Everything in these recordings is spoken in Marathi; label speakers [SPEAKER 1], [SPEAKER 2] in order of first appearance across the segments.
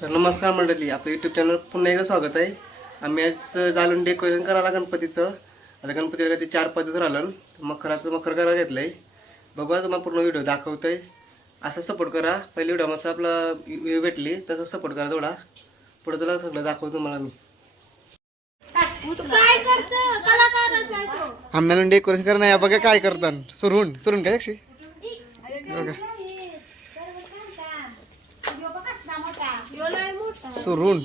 [SPEAKER 1] तर नमस्कार मंडळी आपल्या यूट्यूब चॅनल पुन्हा एकदा स्वागत आहे. आम्ही आज जालून डेकोरेशन करायला गणपतीचं. आता गणपतीला ते चार पाच दिवस राहिलं. मखराचं मखर करायला घेतलं आहे बघूया तुम्हाला पूर्ण व्हिडिओ दाखवतोय. असं सपोर्ट करा. पहिली व्हिडिओ मस्त आपला व्हिडिओ भेटली तसं सपोर्ट करा थोडा पुढे तुला सगळं दाखवतो तुम्हाला मी.
[SPEAKER 2] तू काय करत? कलाकारच आहे तो.
[SPEAKER 1] आम्हाला डेकोरेशन करणं या बघा काय करतात. सुरून सुरून काय अक्षी बघा. सुरून.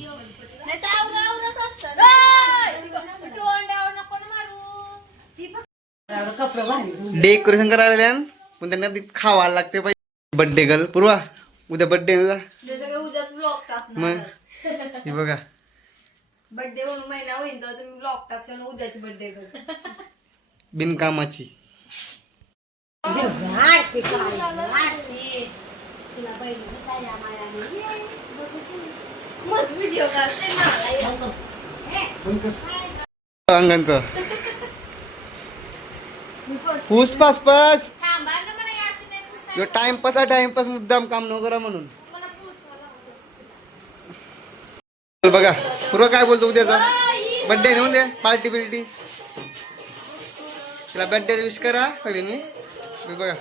[SPEAKER 1] डेकोरेशन करायला पण त्यांना ती खावायला लागते पाहिजे बड्डे गर्ल पूर्वा उद्या बड्डे मग? हे बघा.
[SPEAKER 2] बर्थडे म्हणून महिना होईल तर तुम्ही ब्लॉग टाकशाल उद्याची बर्थडे कर
[SPEAKER 1] बिनकामाची.
[SPEAKER 2] मस्त व्हिडिओ करते ना. post
[SPEAKER 1] पूस पास पास. टाइमपास टाइमपास मुद्दाम काम न करा म्हणून. बघा पूर्व काय बोलतो उद्याचा? बड्डे नेऊन दे पार्टी बिल्टी. तिला बड्डे विश करा सगळ्यांनी. बघा.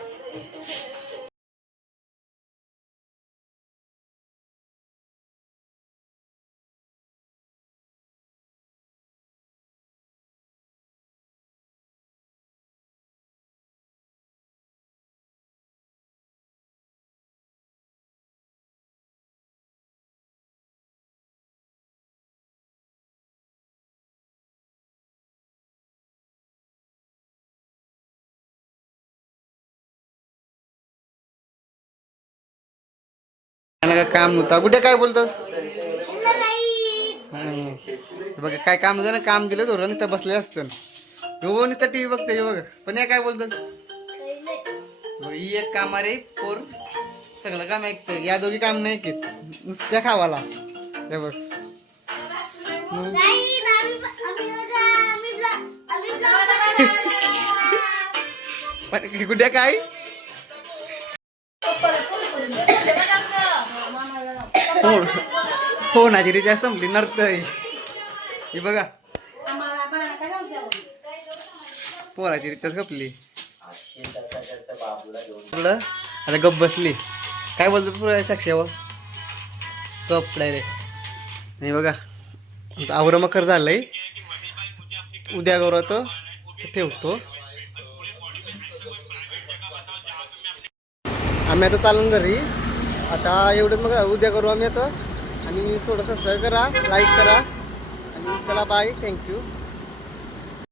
[SPEAKER 1] काम नव्हतं कुठे काय बोलतोस? बघा काय काम होतं ना काम दिलं धोरण नुसतं बसले असतं. हो नुसतं टी व्ही बघते हे बघा. पण हे काय बोलतोस? बघ, ही एक काम आहे पोर. सगळं काम ऐकतं या दोघी काम नाही ऐकत. नुसत्या खावाला. हे बघ. पण कुठे काय? हो. हो पोणाची रिचार्ज संपली नरतय. ही बघा. पोराची रिचार्ज कपली आता गप बसली. काय बोलतो पुरा साक्षीवर? गप डायरेक्ट आणि बघा आवर आवरं मकर झालंय. उद्या गौरव ठेवतो. आम्ही आता चालून घरी. आता एवढं मग उद्या करू आम्ही आता. आणि थोडं सबस्क्राईब करा लाईक करा. आणि चला बाय थँक्यू